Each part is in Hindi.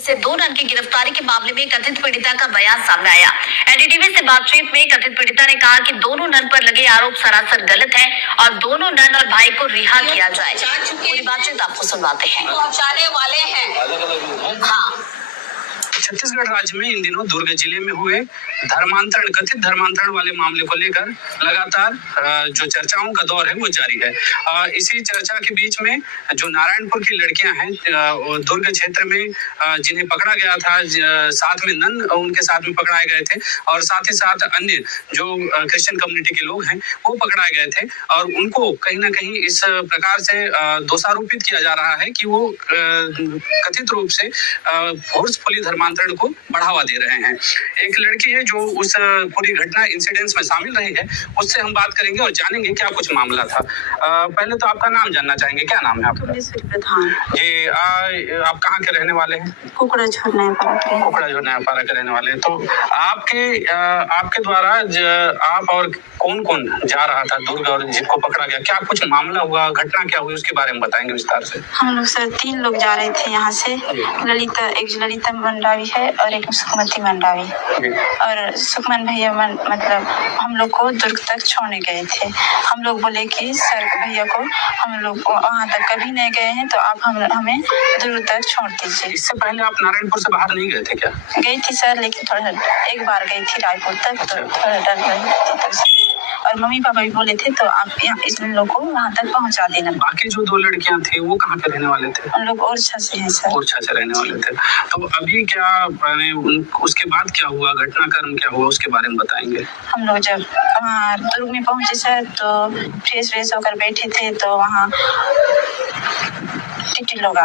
से 2 नन की गिरफ्तारी के मामले में कथित पीड़िता का बयान सामने आया। एनडीटीवी से बातचीत में कथित पीड़िता ने कहा कि दोनों नन पर लगे आरोप सरासर गलत है और दोनों नन और भाई को रिहा किया जाए। पूरी बातचीत आपको सुनवाते हैं। पहुंचाने वाले हैं। हाँ, छत्तीसगढ़ राज्य में इन दिनों दुर्ग जिले में हुए कथित धर्मांतरण वाले मामले को लेकर लगातार जो चर्चाओं का दौर है वो जारी है। इसी चर्चा के बीच में जो नारायणपुर की लड़कियां हैं दुर्ग क्षेत्र में जिन्हें पकड़ा गया था, साथ में नन उनके साथ में पकड़ाए गए थे और साथ ही साथ अन्य जो क्रिश्चियन कम्युनिटी के लोग हैं वो पकड़ाए गए थे और उनको कहीं ना कहीं इस प्रकार से दोषारोपित किया जा रहा है कि वो कथित रूप से फोर्सफुली धर्मांतरण को बढ़ावा दे रहे हैं। एक लड़की है जो उस पूरी घटना इंसिडेंट्स में शामिल रही है, उससे हम बात करेंगे और जानेंगे क्या कुछ मामला था। पहले तो आपका नाम जानना चाहेंगे, क्या नाम है आपका? जी, आप कहाँ के रहने वाले हैं? कुकड़ा झोर नयापारा के रहने वाले हैं। तो आपके द्वारा आप और कौन कौन जा रहा था दुर्ग और जिसको पकड़ा गया, क्या कुछ मामला हुआ, घटना क्या हुई, उसके बारे में बताएंगे विस्तार से। हम लोग सर 3 लोग जा रहे थे यहाँ से। एक ललिता मंडावी है और एक सुखमती मंडावी और सुखमन भैया मतलब हम लोग को दुर्ग तक छोड़ने गए थे। हम लोग बोले कि सर भैया को हम लोग वहाँ तक कभी नहीं गए हैं तो आप हमें दुर्ग तक छोड़ दीजिए। इससे पहले आप नारायणपुर से बाहर नहीं गए थे क्या? गई थी सर, लेकिन थोड़ा एक बार गई थी रायपुर तक, तो थोड़ा डर रही थी और मम्मी पापा भी बोले थे तो आप यहाँ इस लोग को वहाँ तक पहुँचा देना। बाकी जो 2 लड़कियां थी वो कहाँ के रहने वाले थे? उन लोग ओरछा से हैं सर। ओरछा से रहने वाले थे। तो अभी क्या उसके बाद क्या हुआ, घटनाक्रम क्या हुआ, उसके बारे में बताएंगे। हम लोग जब वहाँ दुर्ग में पहुँचे सर तो फ्रेश होकर बैठे थे तो वहाँ टीटी लोग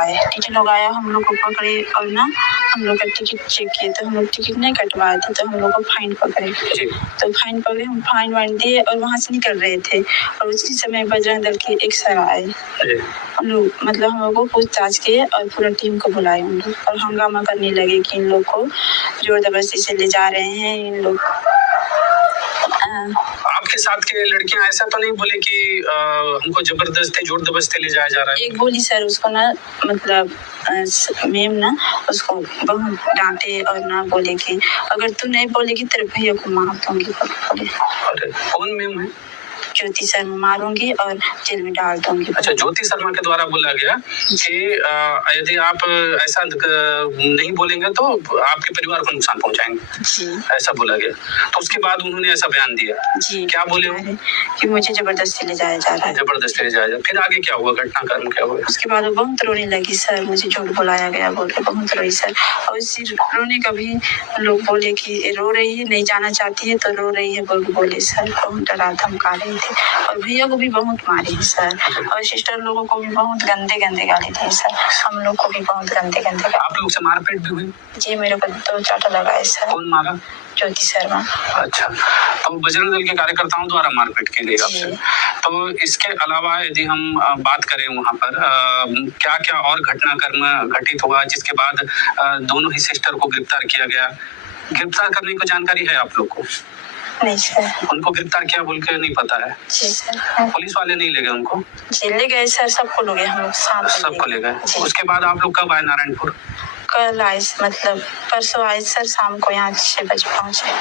आए हम लोग को पकड़े और ना हम लोग का टिकट चेक किए तो हम लोग टिकट नहीं कटवाए थे तो हम लोग को फाइन पकड़े। तो फाइन पकड़े, हम फाइन वाइन दिए और वहाँ से निकल रहे थे और उसी समय बजरंग दल के एक सर आए। हम लोग मतलब हम लोग को पूछताछ किए और पूरा टीम को बुलाए उन लोग और हंगामा करने लगे कि इन लोग को जोर जबरदस्ती से ले जा रहे हैं इन लोग। आपके साथ के लड़कियां ऐसा तो नहीं बोले कि हमको जबरदस्ती जोर जबरदस्ती ले जाया जा रहा है? एक बोली सर, उसको ना मतलब मैम ना उसको बहुत डांटे और ना बोले कि अगर तू नहीं बोलेगी तेरे भैया को मार दूंगी। अरे कौन मैम है? ज्योति शर्मा मारूंगी और जेल में डाल दूंगी। अच्छा, ज्योति शर्मा के द्वारा बोला गया कि यदि आप ऐसा नहीं बोलेंगे तो आपके परिवार को नुकसान पहुंचाएंगे जी, ऐसा बोला गया। तो उसके बाद उन्होंने ऐसा बयान दिया जी। क्या बोले हो? कि मुझे जबरदस्ती ले जाया जा रहा है। जबरदस्ती ले जाया जा। फिर आगे क्या हुआ, घटनाक्रम क्या हुआ? उसके बाद वो बहुत रोने लगी सर, मुझे झूठ बुलाया गया बोल के बहुत रोई सर। और इसी रोने का भी लोग बोले कि रो रही है, नहीं जाना चाहती है तो रो रही है बोले सर। बहुत डरा धमका रही थी और भैया को भी बहुत मारी सर और सिस्टर लोगों को भी बहुत गंदे गाली दी सर। हम लोग को भी बहुत गंदे आप लोग से मारपीट भी हुई? जी, मेरे को 2 चाटा लगाए सर। कौन मारा? ज्योति शर्मा। अच्छा, तो बजरंग दल के कार्यकर्ताओं द्वारा मारपीट की गई आपसे। तो इसके अलावा यदि हम बात करें वहाँ पर क्या क्या और घटनाक्रम घटित हुआ जिसके बाद दोनों ही सिस्टर को गिरफ्तार किया गया? गिरफ्तार करने की जानकारी है आप लोग को? नहीं सर। उनको गिरफ्तार किया बोल के नहीं पता है? जी सर। पुलिस वाले नहीं ले गए उनको? जी ले गए सर, सबको ले गए, हम लोग साथ सबको ले गए। उसके बाद आप लोग कब आए नारायणपुर? कल आए, मतलब परसों आए सर, शाम को यहाँ 6 बजे पहुँचे।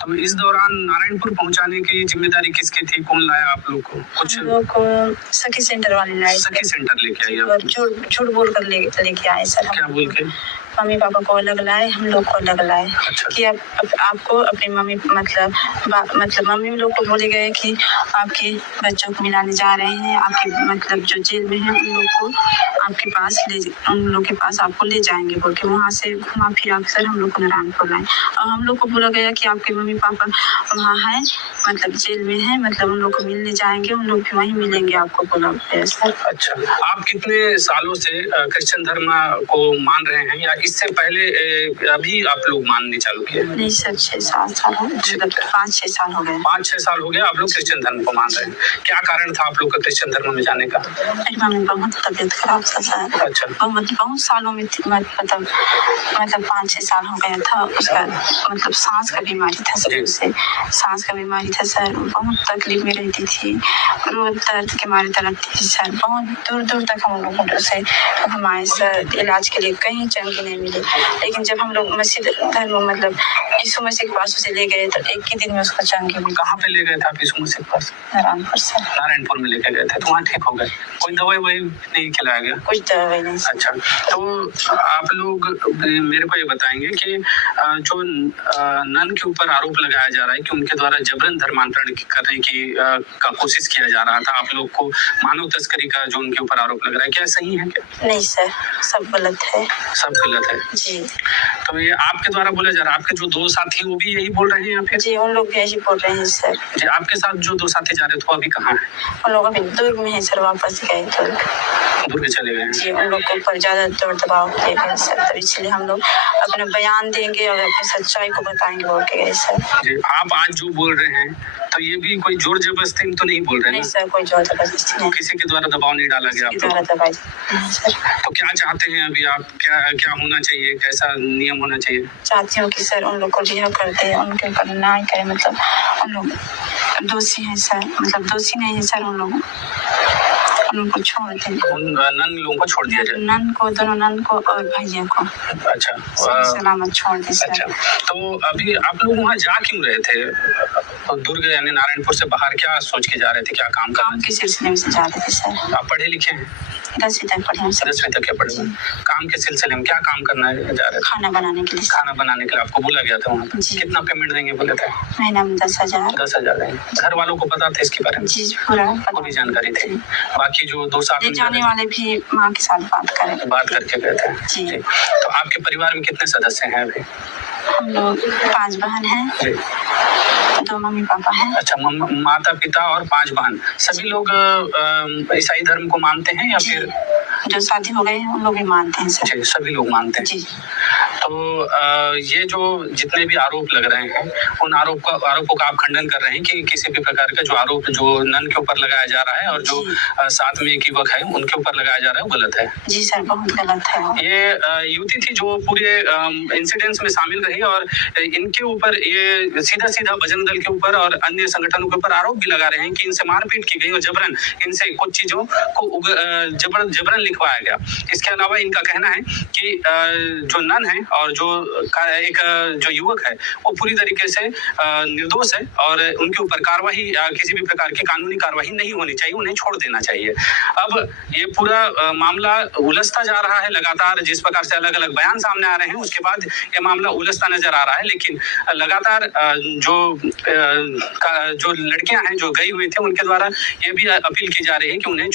तो इस दौरान नारायणपुर पहुंचाने की जिम्मेदारी किसकी थी? कौन लाया आप लोग को? कुछ लोग को सखी सेंटर वाले लाए। सखी सेंटर लेके आए आप? झूठ बोल कर लेके आए सर। क्या बोल के? मम्मी पापा को अलग लाए, हम लोग को अलग लाए। अच्छा। कि आपको अपनी मम्मी मतलब मम्मी लोग को बोले गए कि आपके बच्चों को मिलाने जा रहे हैं, आपके मतलब जो जेल में है उन लोग को उन लोग के पास आपको ले जाएंगे बोल के वहाँ से घुमा फिरा सर हम लोग को नारायणपुर लाए। और हम लोग को बोला गया कि आपके मम्मी पापा वहाँ हैं, मतलब जेल में है, मतलब उन लोग को मिलने जाएंगे, उन लोग भी वहीं मिलेंगे आपको बोला गया सर। अच्छा, आप कितने सालों से क्रिश्चियन धर्म को मान रहे हैं या इससे पहले अभी आप लोग मानने चालू किए? नहीं सर, 6-7 साल हो गए, 5-6 साल हो गए। 5-6 साल हो गए आप लोग क्रिश्चियन धर्म को मान रहे हैं। क्या कारण था आप लोग का क्रिश्चियन धर्म में जाने का? मेरी मम्मी बहुत तबीयत खराब था सर। अच्छा। बहुत सालों में मतलब 5-6 साल हो गया था। उसका मतलब सांस का बीमारी था सर, उसे सांस का बीमारी था सर, बहुत तकलीफ में रहती थी, रोज दर्द के मारे तड़पती थी सर। बहुत दूर दूर तक हम लोग से घुमाए सर इलाज के लिए, कहीं चंगी नहीं मिली। लेकिन जब हम लोग मस्जिद धर्म मतलब यीशु मसीह के पास उसे ले गए तो एक ही दिन में उसको चंगी मिली। कहाँ पे ले गए थे आप यीशु मसीह के पास? नारायणपुर सर। नारायणपुर में लेके गए थे, तो वहाँ ठीक हो गए? कोई दवाई वही नहीं खिलाया गया? कुछ दवाई नहीं सर। अच्छा, तो आप लोग मेरे को ये बताएंगे कि जो नन के ऊपर आरोप लगाया जा रहा है कि उनके द्वारा जबरन धर्मांतरण करने की का कोशिश किया जा रहा था, आप लोग को मानव तस्करी का जो उनके ऊपर आरोप लग रहा है, क्या सही है क्या? नहीं सर, सब गलत है। सब गलत है जी। तो ये आपके द्वारा बोला जा रहा है, आपके जो दो साथी वो भी यही बोल रहे हैं या फिर? जी, उन लोग भी यही बोल रहे हैं सर। जी, आपके साथ जो दो साथी जा रहे थे वो अभी कहाँ है? उन लोग अभी दुर्ग में है सर, वापस गए दुर्ग चले गए हैं? जी, उन लोग के ऊपर ज्यादा दौड़ दबाव किए गए सर, तो इसलिए हम लोग अपना बयान देंगे और अपनी सच्चाई को बताएंगे बोल के गए सर। जी, आप आज जो बोल रहे हैं तो ये भी कोई जोर जबरदस्ती तो नहीं बोल रहे हैं? नहीं सर, कोई जोर जबरदस्ती नहीं, किसी के द्वारा दबाव नहीं डाला गया द्वारा दबाई सर। तो क्या चाहते हैं अभी आप, क्या होना चाहिए, कैसा नियम होना चाहिए? चाहती हूँ कि सर उन लोग को रिहा कर दे, उनके ऊपर न्याय करे, मतलब उन लोग दोषी हैं सर, मतलब दोषी नहीं है सर, उन लोग उनको छोड़ दें, उन नन लोगों को छोड़ दिया जाए? नन को, दोनों नन को और भैया को अच्छा, सलामत छोड़ दी सर। अच्छा, तो अभी आप लोग वहाँ जा क्यों रहे थे? तो दुर्ग यानी नारायणपुर से बाहर क्या सोच के जा रहे थे, क्या काम के सिलसिले में से जा रहे थे सर। आप पढ़े लिखे हैं? 10वीं तक पढ़े हैं सर। 10वीं तक क्या पढ़े? काम के सिलसिले में क्या काम करना जा रहे थे? खाना बनाने के लिए। खाना बनाने के लिए आपको बोला गया था वहाँ? कितना पेमेंट देंगे बोले थे? महीना में 10,000। 10,000 देंगे। घर वालों को पता था इसके बारे में? जी, पूरी जानकारी थी। बाकी जो दो साथ जाने वाले भी माँ के साथ बात करके गए थे? जी। तो आपके परिवार में कितने सदस्य हैं अभी? हम लोग 5 बहन हैं, 2 मम्मी पापा हैं। अच्छा, माता पिता और 5 बहन, सभी लोग ईसाई धर्म को मानते हैं या फिर? जो शादी हो गए हैं उन लोग भी मानते हैं सर। सभी लोग मानते हैं जी। तो ये जो जितने भी आरोप लग रहे हैं उन आरोपों का आप खंडन कर रहे हैं कि किसी भी प्रकार का जो आरोप जो नन के ऊपर लगाया जा रहा है और जो साथ में एक युवक है उनके ऊपर लगाया जा रहा है वो गलत है? जी सर, बहुत गलत है। ये युवती थी जो पूरे इंसिडेंट्स में शामिल रही और इनके ऊपर ये सीधा बजरंग दल के ऊपर और अन्य संगठनों के ऊपर आरोप भी लगा रहे हैं कि इनसे मारपीट की गई और जबरन इनसे कुछ चीजों को जबरन लिखवाया गया। इसके अलावा इनका कहना है कि जो नन है और जो एक जो युवक है वो पूरी तरीके से निर्दोष है और उनके ऊपर कार्रवाई किसी भी प्रकार की कानूनी कार्रवाई नहीं होनी चाहिए, उन्हें छोड़ देना चाहिए। अब ये पूरा मामला उलझता जा रहा है लगातार, जिस प्रकार से अलग अलग बयान सामने आ रहे हैं उसके बाद ये मामला उलझता नजर आ रहा है। लेकिन लगातार जो लड़कियां हैं जो गई हुई थी उनके द्वारा ये भी अपील की जा रही है कि उन्हें